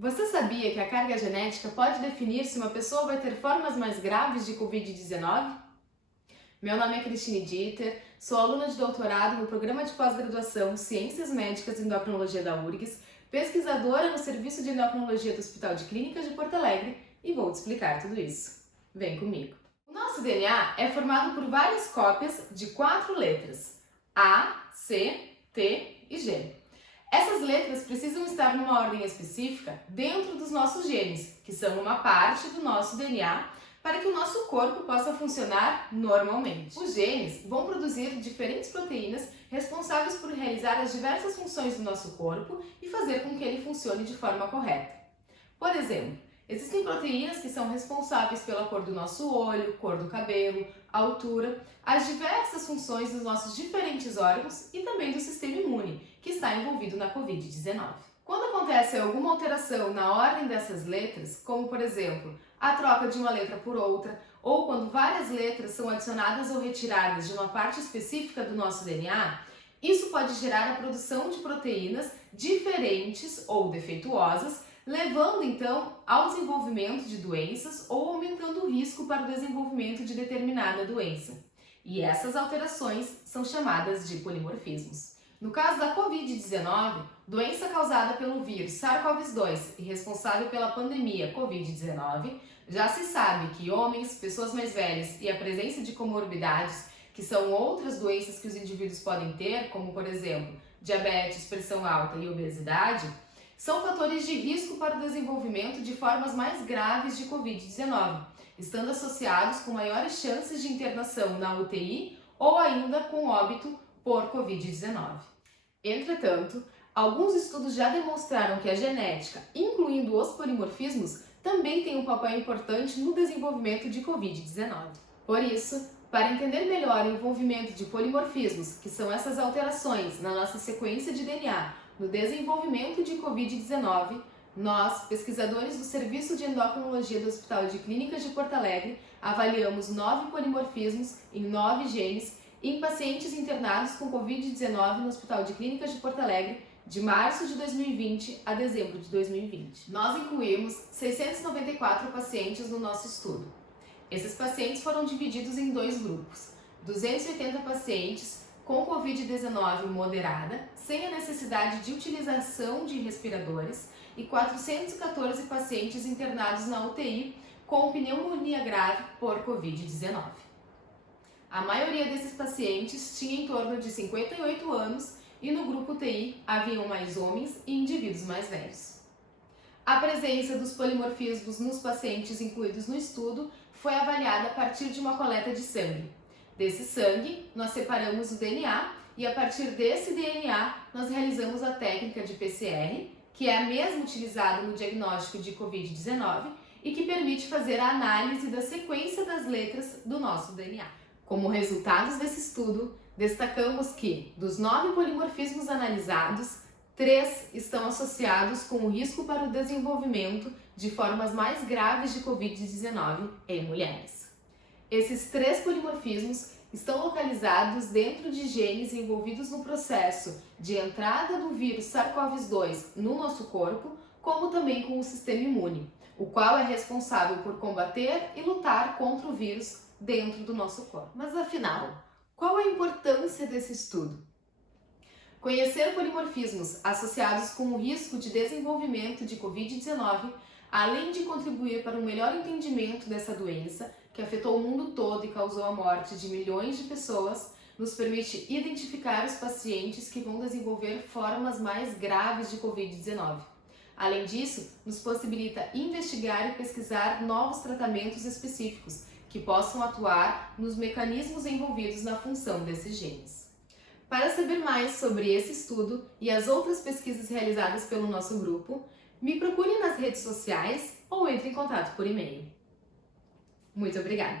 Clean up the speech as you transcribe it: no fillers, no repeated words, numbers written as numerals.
Você sabia que a carga genética pode definir se uma pessoa vai ter formas mais graves de Covid-19? Meu nome é Cristine Dieter, sou aluna de doutorado no programa de pós-graduação Ciências Médicas e Endocrinologia da URGS, pesquisadora no Serviço de Endocrinologia do Hospital de Clínicas de Porto Alegre e vou te explicar tudo isso. Vem comigo! O nosso DNA é formado por várias cópias de 4 letras: A, C, T e G. Essas letras precisam estar numa ordem específica dentro dos nossos genes, que são uma parte do nosso DNA, para que o nosso corpo possa funcionar normalmente. Os genes vão produzir diferentes proteínas responsáveis por realizar as diversas funções do nosso corpo e fazer com que ele funcione de forma correta. Por exemplo, existem proteínas que são responsáveis pela cor do nosso olho, cor do cabelo, altura, as diversas funções dos nossos diferentes órgãos e também do sistema imune, que está envolvido na Covid-19. Quando acontece alguma alteração na ordem dessas letras, como por exemplo, a troca de uma letra por outra, ou quando várias letras são adicionadas ou retiradas de uma parte específica do nosso DNA, isso pode gerar a produção de proteínas diferentes ou defeituosas, levando então ao desenvolvimento de doenças ou aumentando o risco para o desenvolvimento de determinada doença. E essas alterações são chamadas de polimorfismos. No caso da Covid-19, doença causada pelo vírus SARS-CoV-2 e responsável pela pandemia Covid-19, já se sabe que homens, pessoas mais velhas e a presença de comorbidades, que são outras doenças que os indivíduos podem ter, como por exemplo, diabetes, pressão alta e obesidade, são fatores de risco para o desenvolvimento de formas mais graves de Covid-19, estando associados com maiores chances de internação na UTI ou ainda com óbito por Covid-19. Entretanto, alguns estudos já demonstraram que a genética, incluindo os polimorfismos, também tem um papel importante no desenvolvimento de Covid-19. Por isso, para entender melhor o envolvimento de polimorfismos, que são essas alterações na nossa sequência de DNA no desenvolvimento de Covid-19, nós, pesquisadores do Serviço de Endocrinologia do Hospital de Clínicas de Porto Alegre, avaliamos 9 polimorfismos em 9 genes em pacientes internados com Covid-19 no Hospital de Clínicas de Porto Alegre de março de 2020 a dezembro de 2020. Nós incluímos 694 pacientes no nosso estudo. Esses pacientes foram divididos em 2 grupos: 280 pacientes com Covid-19 moderada, sem a necessidade de utilização de respiradores, e 414 pacientes internados na UTI com pneumonia grave por Covid-19. A maioria desses pacientes tinha em torno de 58 anos e no grupo UTI haviam mais homens e indivíduos mais velhos. A presença dos polimorfismos nos pacientes incluídos no estudo foi avaliada a partir de uma coleta de sangue. Desse sangue, nós separamos o DNA e a partir desse DNA nós realizamos a técnica de PCR, que é a mesma utilizada no diagnóstico de Covid-19 e que permite fazer a análise da sequência das letras do nosso DNA. Como resultados desse estudo, destacamos que, dos 9 polimorfismos analisados, 3 estão associados com o risco para o desenvolvimento de formas mais graves de Covid-19 em mulheres. Esses 3 polimorfismos estão localizados dentro de genes envolvidos no processo de entrada do vírus SARS-CoV-2 no nosso corpo, como também com o sistema imune, o qual é responsável por combater e lutar contra o vírus dentro do nosso corpo. Mas afinal, qual a importância desse estudo? Conhecer polimorfismos associados com o risco de desenvolvimento de Covid-19, além de contribuir para um melhor entendimento dessa doença, que afetou o mundo todo e causou a morte de milhões de pessoas, nos permite identificar os pacientes que vão desenvolver formas mais graves de Covid-19. Além disso, nos possibilita investigar e pesquisar novos tratamentos específicos que possam atuar nos mecanismos envolvidos na função desses genes. Para saber mais sobre esse estudo e as outras pesquisas realizadas pelo nosso grupo, me procure nas redes sociais ou entre em contato por e-mail. Muito obrigada!